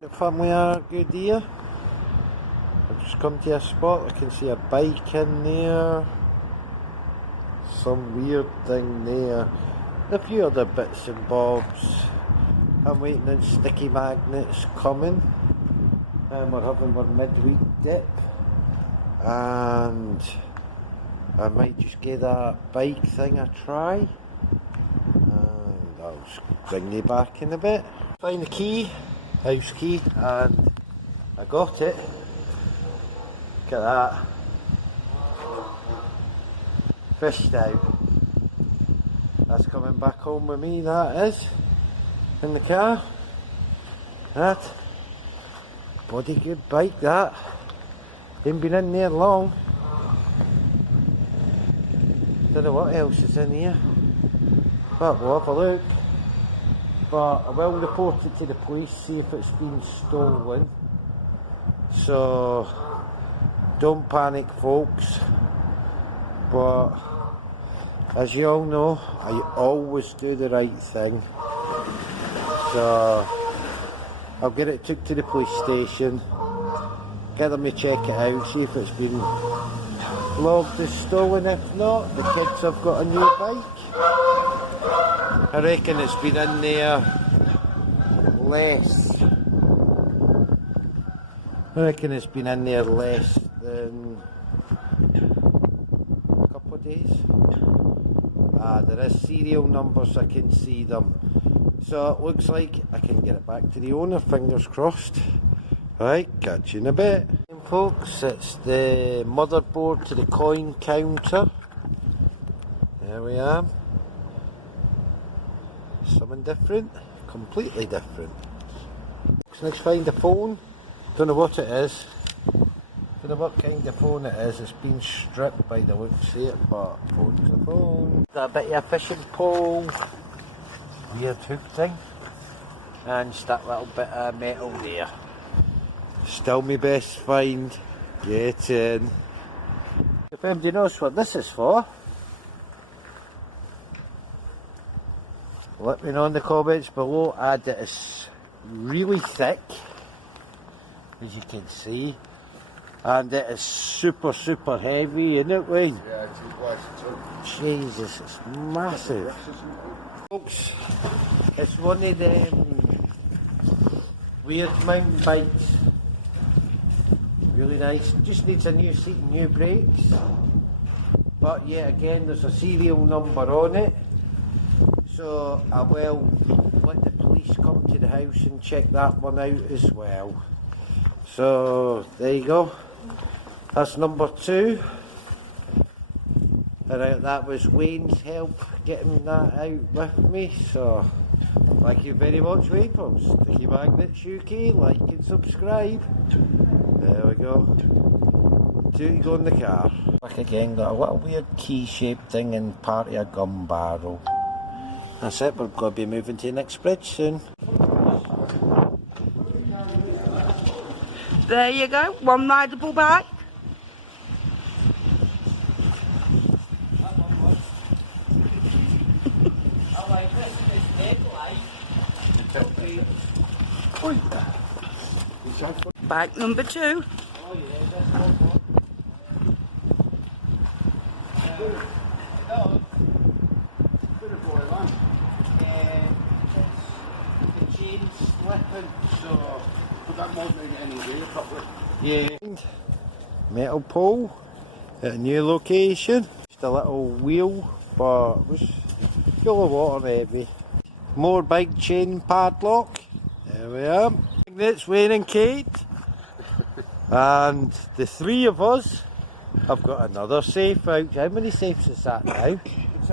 The family are good here. I've just come to a spot, I can see a bike in there, some weird thing there, a few other bits and bobs. I'm waiting on Sticky Magnets coming, and we're having our midweek dip, and I might just give that bike thing a try, and I'll just bring you back in a bit. Find the key, house key, and I got it. Look at that. Fished out. That's coming back home with me, that is. In the car. That. Bloody good bike, that. Ain't been in there long. Don't know what else is in here. But we'll have a look. But I will report it to the police, see if it's been stolen. So don't panic, folks. But as you all know, I always do the right thing. So I'll get it took to the police station, get them to check it out, see if it's been logged as stolen. If not, the kids have got a new bike. I reckon it's been in there less. I reckon it's been in there less than a couple of days. There is serial numbers, I can see them. So it looks like I can get it back to the owner, fingers crossed. Right, catch you in a bit. And folks, it's the motherboard to the coin counter. There we are. Something different, completely different. Let's find the phone. Don't know what it is. Don't know what kind of phone it is. It's been stripped by the looks of it, but phone's a phone. Got a bit of a fishing pole, weird hook thing, and just that little bit of metal there. Still my best find. Get in. If anybody knows what this is for, let me know in the comments below. And it is really thick, as you can see, and it is super heavy, isn't it, Wayne? Yeah, it's Jesus, it's massive. Folks, it's one of them weird mountain bikes. Really nice. Just needs a new seat and new brakes. But yet again, there's a serial number on it. So I will let the police come to the house and check that one out as well. So there you go. That's number 2. And that was Wayne's help getting that out with me. So thank you very much, Wayne, from Sticky Magnets UK. Like and subscribe. There we go. 2 to go in the car. Back again, got a little weird key-shaped thing in part of a gun barrel. That's it, we're going to be moving to the next bridge soon. There you go, one rideable bike. Bike number 2. So that won't make any way properly. yeah, metal pole at a new location. Just a little wheel, but it was full of water heavy. More bike chain padlock. There we are. Magnets, Wayne and Kate. And the 3 of us have got another safe out. How many safes is that now?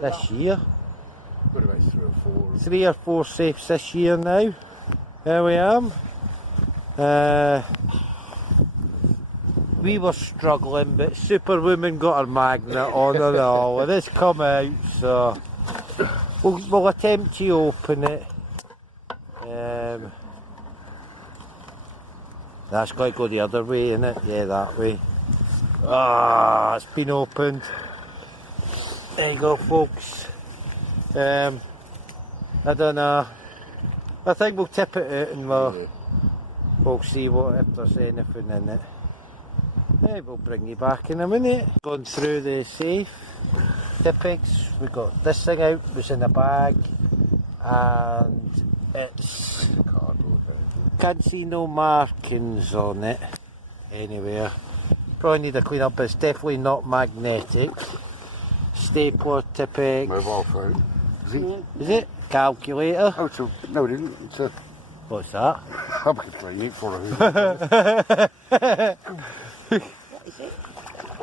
This year? Got about 3 or 4. 3 or 4 safes this year now. There we are. We were struggling, but Superwoman got her magnet on and all, and it's come out, so we'll attempt to open it. That's got to go the other way, isn't it? Yeah, that way. Ah, it's been opened. There you go, folks. I don't know. I think we'll tip it out and we'll We'll see what if there's anything in it. Hey, we'll bring you back in a minute. Going through the safe. Tippex, we got this thing out, it was in a bag, and it's can't see no markings on it anywhere. Probably need a clean up, but it's definitely not magnetic. Stapler, Tippex. Mobile phone. Is it? Calculator. Oh, no, it isn't. It's a. What's that? I'm going to for it. I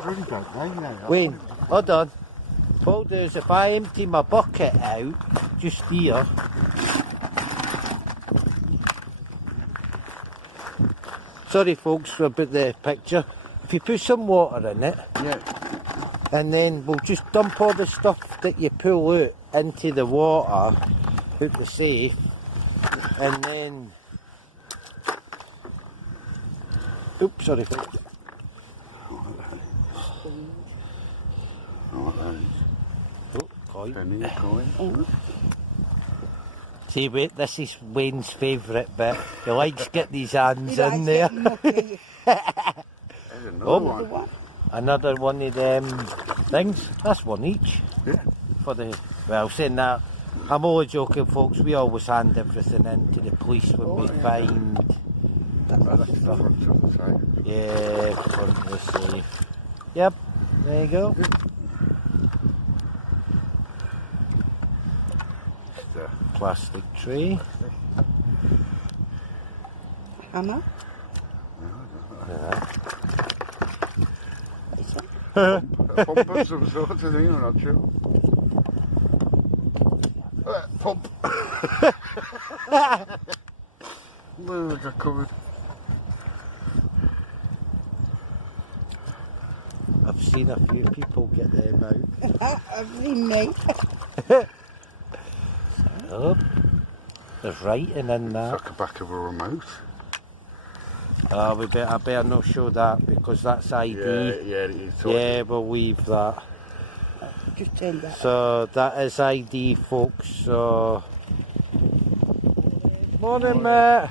really don't know, you know. Wayne, hold on. What I'll do is if I empty my bucket out, just here. Sorry folks about the picture. If you put some water in it, Yeah. and then we'll just dump all the stuff that you pull out into the water, out the safe, and then... Oops, sorry folks. Oh, coin. penny, coin. See, wait, this is Wayne's favourite bit. He likes getting his hands in there. There's another Oh. one. Another one of them things. That's one each. Yeah. For the, well, saying that, I'm only joking, folks. We always hand everything in to the police when we find. Oh, that's the front of the safe. Yeah, front of the safe. Yep, there you go. Just, Plastic tray. Hammer. Yeah. a pump of some sort, I think, I'm not sure. Pump. Where was that covered? I've seen a few people get them out. I've seen me. Oh, there's writing in that. Like the back of a remote. I better not show that because that's ID. Yeah, it is. Yeah, we'll leave that. Just turn that. So that is ID, folks. So morning, mate.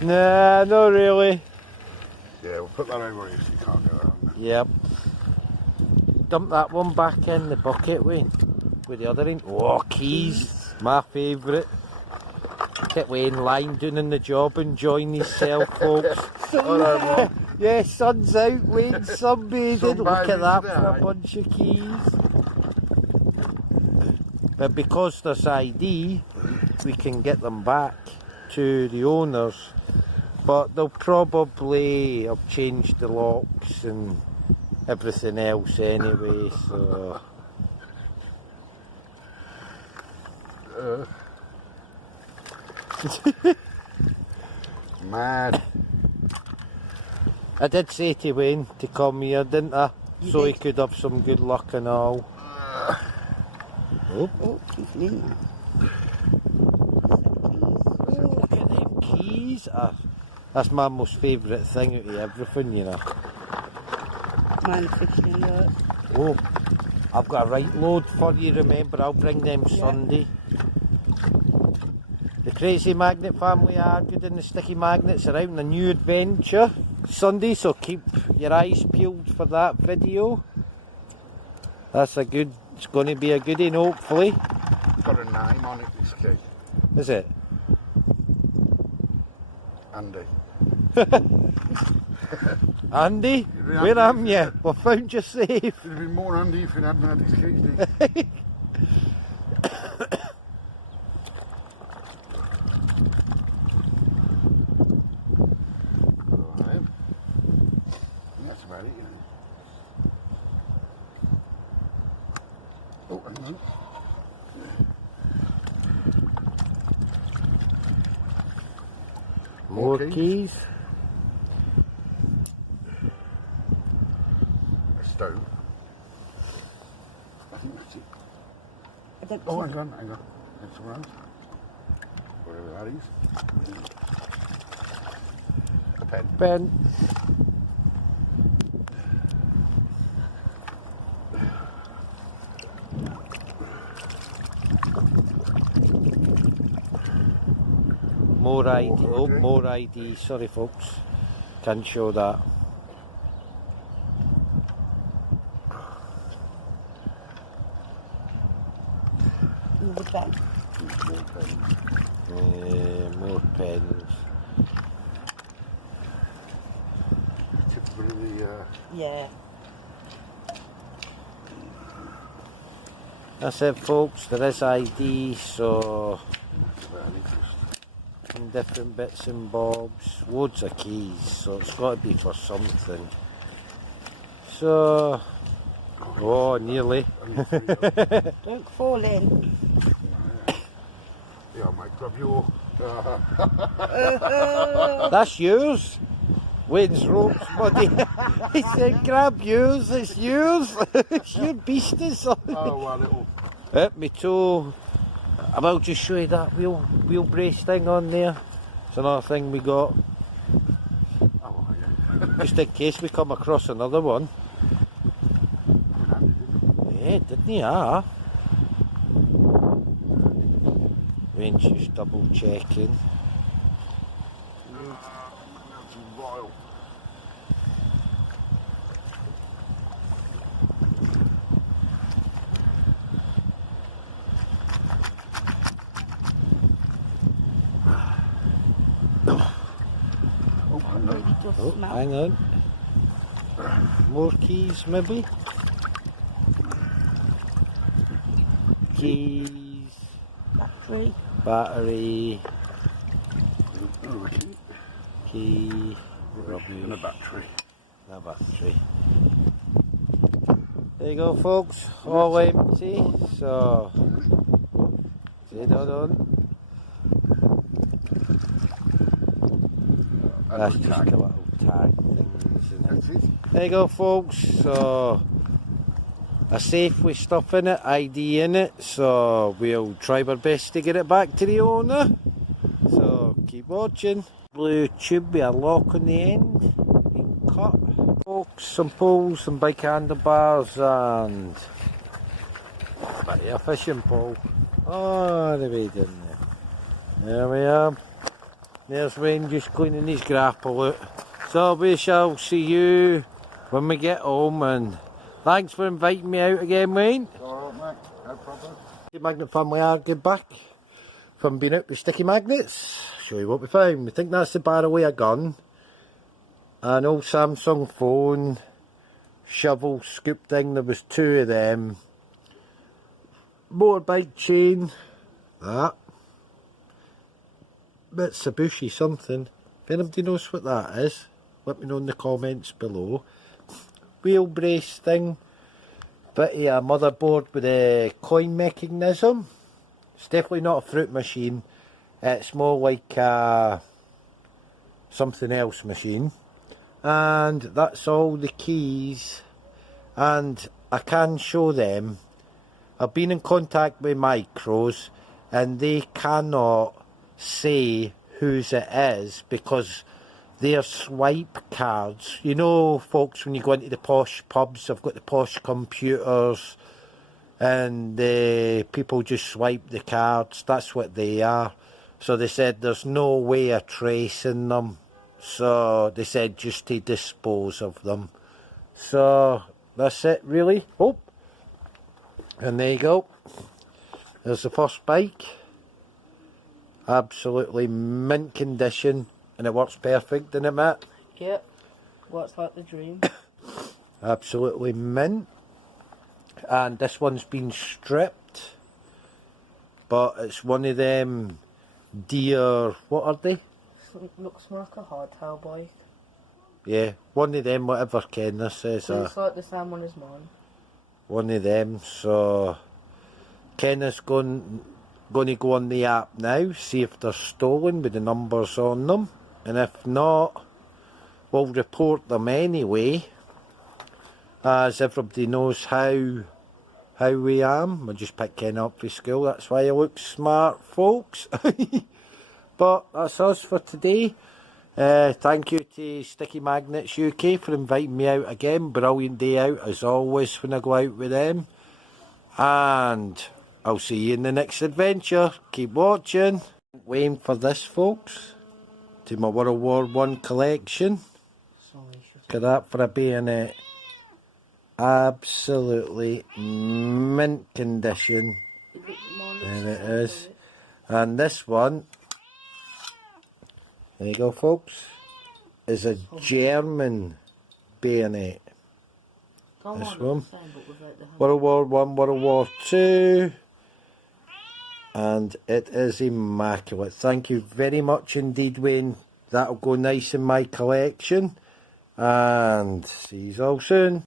Nah, not really. Yeah, we'll put that over here so you can't go around. Yep. Dump that one back in the bucket, Wayne. With the other end. Oh, keys. My favourite. Get Wayne lying doing in the job, enjoying himself, folks. Yeah, sun's out, Wayne, sunbathing. Look at that for a bunch of keys. But because there's ID, we can get them back to the owners. But they'll probably have changed the locks and everything else anyway, so... Mad. I did say to Wayne to come here, didn't I? You So he did. could have some good luck and all. Oh, Oh, something in there. look at them keys. That's my most favourite thing out of everything, you know. Mine fishing alert. Oh, I've got a right load for you, remember, I'll bring them Sunday. The Crazy Magnet family are good in the sticky magnets are out on a new adventure Sunday, so keep your eyes peeled for that video. That's a good, it's going to be a good one hopefully. It's got a name on it, this key. Is it? Andy. Andy, Yeah, where Andy. am you? We found you safe. It'd have been more handy if it hadn't had his keys, Nick. Alright. That's about it, you know. Oh, hang on. More keys. A stone. I think that's it. I don't Oh, see- hang on. That's somewhere else. Whatever that is. A pen. Pen. More ID. Oh, more ID. Sorry, folks. Can't show that. Another pen. More pens. Typically the, Yeah. That's it, folks. There is ID, so and different bits and bobs, loads of keys. So it's got to be for something. So, oh, nearly. Don't fall in. yeah, I might grab you. That's yours. Wayne's ropes, buddy. He said, grab yours, it's yours. It's your beasties. Oh, well, it'll. Me too. I will just show you that wheel brace thing on there. It's another thing we got. Oh, yeah. Just in case we come across another one. Yeah, didn't he? Ah. Wayne's just double checking. Royal. Really does Oh, smell. hang on. More keys, maybe? Keys, Battery. battery, Another key. key, And a battery. no battery. There you go, folks. All empty. So, see that on? That's just a little tag thing, isn't it? That's it. There you go, folks. So, a safe with stuff in it, ID in it. So, we'll try our best to get it back to the owner. So, keep watching. Blue tube with a lock on the end, being cut. Folks, some poles, some bike handlebars, and a fishing pole. All the way down there. There we are. There's Wayne just cleaning his grapple out. So we shall see you when we get home, and thanks for inviting me out again, Wayne. Alright, mate. No problem. The Magnet family are good back from being out with sticky magnets. Show you what we found. We think that's the bar away a gun, an old Samsung phone, shovel scoop thing. There was two of them. Motorbike chain, that. Mitsubishi something. If anybody knows what that is, let me know in the comments below. Wheel brace thing. Bit of a motherboard with a coin mechanism. It's definitely not a fruit machine. It's more like a something else machine. And that's all the keys. And I can show them. I've been in contact with Micros and they cannot say whose it is because their swipe cards, you know, folks, when you go into the posh pubs, they've got the posh computers and people just swipe the cards. That's what they are. So they said there's no way of tracing them, so they said just to dispose of them. So that's it, really. Oh, and there you go. There's the first bike. Absolutely mint condition, and it works perfect, doesn't it, Matt? Yep. Works like the dream. Absolutely mint. And this one's been stripped, but it's one of them deer, what are they? Looks more like a hardtail bike. Yeah, one of them, whatever Kenner says. Looks like the same one as mine. One of them. So Kenner's going to go on the app now, see if they're stolen with the numbers on them, and if not, we'll report them anyway, as everybody knows how we am. We just picked Ken up for school, that's why I look smart, folks. But that's us for today. Thank you to Sticky Magnets UK for inviting me out again. Brilliant day out as always when I go out with them, and I'll see you in the next adventure. Keep watching. thank Wayne for this, folks, to my World War One collection. Sorry, Look at that for a bayonet. Absolutely mint condition. There it is. And this one, there you go, folks, is a German bayonet. This one. World War One, World War Two. And it is immaculate. Thank you very much indeed, Wayne. That'll go nice in my collection. And see you all soon.